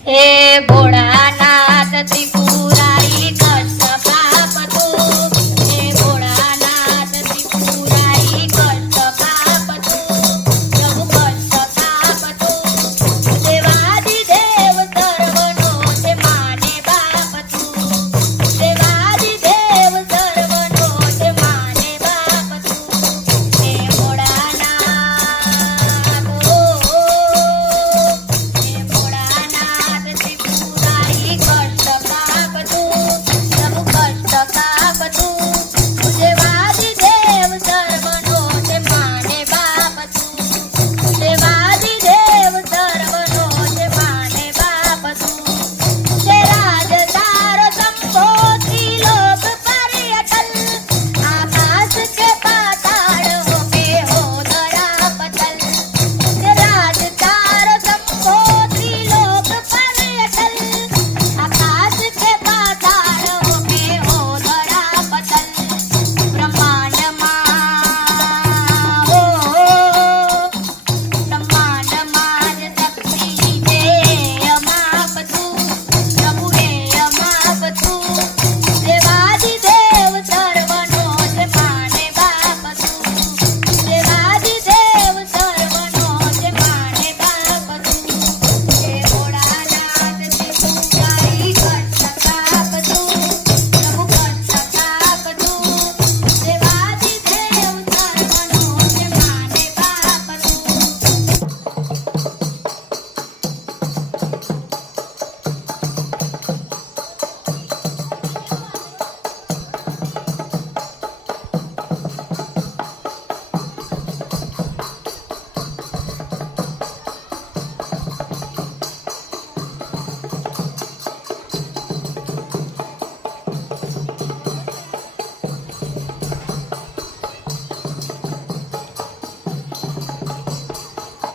હે ભોળાનાથ ત્રિપુર